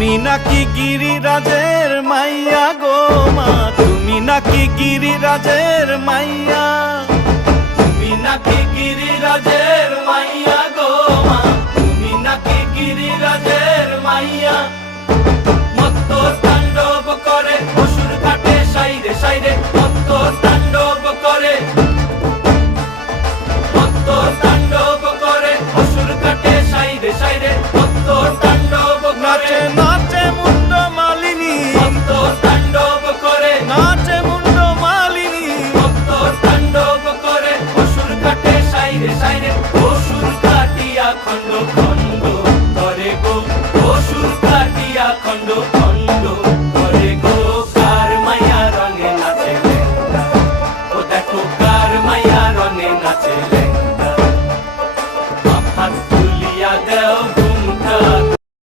তুমি নাকি গিরিরাজের মাইয়া গো মা, তুমি নাকি গিরিরাজের মাইয়া, তুমি নাকি গিরিরাজের মাইয়া গো মা, তুমি নাকি গিরিরাজের মাইয়া। মত্ত তাণ্ডব করে অসুর কাটে সাইরে সাইরে, মত্ত তাণ্ডব করে, মত্ত তাণ্ডব করে অসুর কাটে সাইরে সাইরে, মত্ত তাণ্ডব করে। নাচে মুন্ড মালিনী, মত্ত তাণ্ডব করে, নাচে মুন্ড মালিনী, মত্ত তাণ্ডব করে অসুর কাটে সাইরে সাইরে, অসুর কাটিয়া খণ্ড খণ্ড করে গো, অসুর কাটিয়া খণ্ড